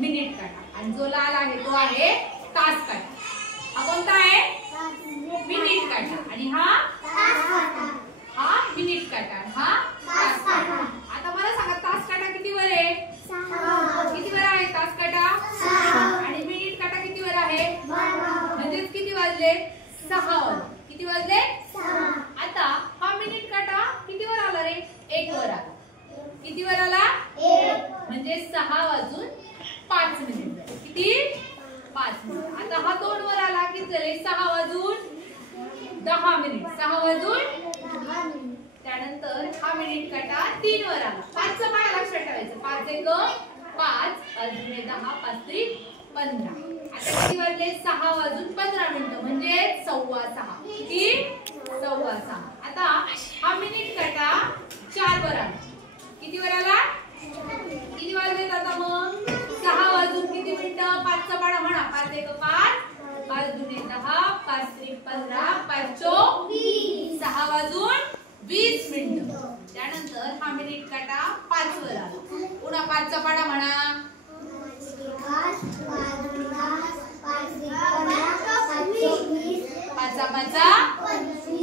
Minute काटा आणि जो लाल आहे तो आहे तास काटा. हा कोणता आहे? मिनिट काटा. आणि हा मिनिट काटा. हा तास काटा. आता मला सांगा तास काटा कितीवर आहे? कितीवर आहे तास काटा? आणि मिनिट काटा कितीवर आहे? म्हणजेच किती वाजले? 6 वाजले. किती वाजले? 6. आता हा मिनिट काटा कितीवर आला रे? 1 वर आला. कितीवर आला? 1. म्हणजे 6 वाजून 5 मिनिट झाले. किती? 5 मिनिट. आता हा 2 वर आला किती झाले? 6 वाजून 10 मिनिट. 6 वाजून 10 मिनिट. त्यानंतर हा मिनिट काटा 3 वर आला. 5 चा पाय लक्षात ठेवायचं. 5 1 5 5 दुने 10 5 3 15. आता किती वाजले? 6 वाजून 15 मिनिटं म्हणजे 6:15. किती? 6:15. आता हा मिनिट काटा 4 वर आला. किती वर आला? किती वाजले आता मग? 6 वाजून किती मिनिटं? 5 चा पाढा म्हणा. 5 1 5 5 दुने 10 5 3 15 5 4 20. 6 वाजून 20 मिनिटं. त्यानंतर हा मिनिट काटा 5 वर आला. पुन्हा 5 चा पाढा म्हणा. 5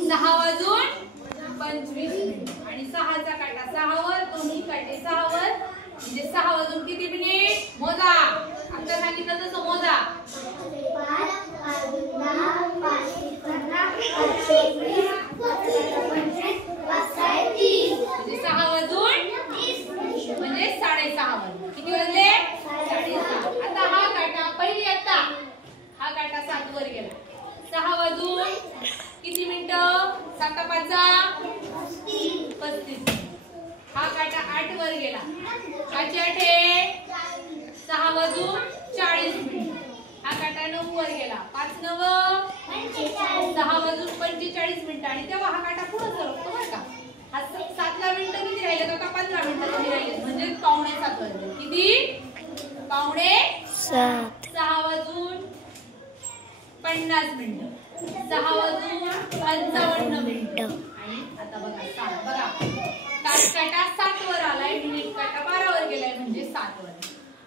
6 वाजून 25 मिनिट. आणि 6 चा काटा 6 वर. दोन्ही काटे 6 वर म्हणजे 6 वाजून किती मिनिट? मोजा. आता सांगितलं तसं मोजा. 6 वाजून म्हणजे 6:30 वाजले. किती वाजले? 6:30. आता हा काटा पहिली आता हा काटा 7 वर गेला. 6 वाजून किती मिनिटं? 7 5 35. हा काटा 8 वर गेला. 5 8 6 वाजून 40 मिनिट. हा काटा 9 वर गेला. 5 9 6 वाजून 45 मिनिट. आणि तेव्हा हा काटा पुढे सरकतो बरं का. हा 7 ला मिनिटं किती राहिले? आता 15 मिनिटं कमी राहिले म्हणजे 6:45 वाजले. किती? 6:45. 6 वाजून 50 मिनिटं. 6 वाजून 55 मिनिटं. आणि आता बघा तास काटा 7 वर आलाय. मिनिट काटा 12 वर गेलाय म्हणजे 7 वर.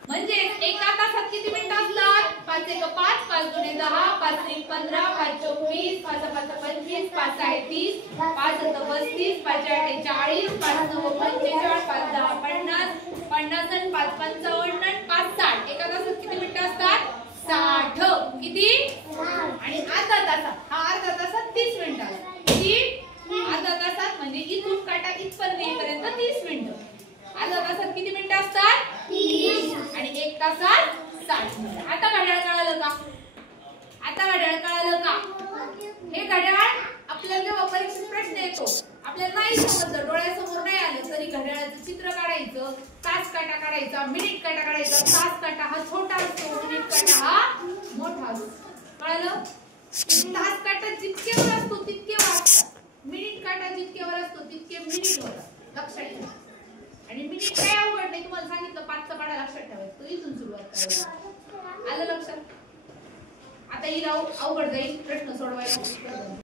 म्हणजे एका तासात किती मिनिटं असतात? 5 1 5 5 दुने 10 5 3 15 5 4 20 5 5 25 5 6 30 5 7 35 5 8 40 5 9 45 5 10 50 50 आणि 5 55 आणि 5 60. एका तासात किती मिनिटं असतात? 60. किती? आणि अर्धा तासात अर्धा तासात 30 मिनिटं असतात. किती? अर्धा तासात म्हणजे इथून काटा इथपर्यंत येईपर्यंत 30 मिनिटं. अर्धा तासात किती मिनिटं असतात? 30. आणि 1 तासात 60 मिनिटं. आता घड्याळ कळालं का? हे घड्याळ आपल्याला जेव्हा परीक्षेत प्रश्न येतो आपल्याला नाही समजलं, डोळ्यासमोर नाही आलं तरी घड्याळाचं चित्र काढायचं. तास काटा काढायचा. मिनिट काटा काढायचा. तास काटा हा छोटा असतो. मिनिट काटा हा मोठा असतो. कळलं? तास काटा जितके वर असतो तितके वर असतात. मिनिट काटा जितके वर असतो तितके मिनिट वर असतात. लक्षात ठेवा. आणि मिनिट काय अवघड नाही. तुम्हाला सांगितलं 5 चा पाढा लक्षात ठेवायचा. तो इथून सुरुवात करायची. आलं लक्षात? आता ही अवघड जाईल प्रश्न सोडवायला.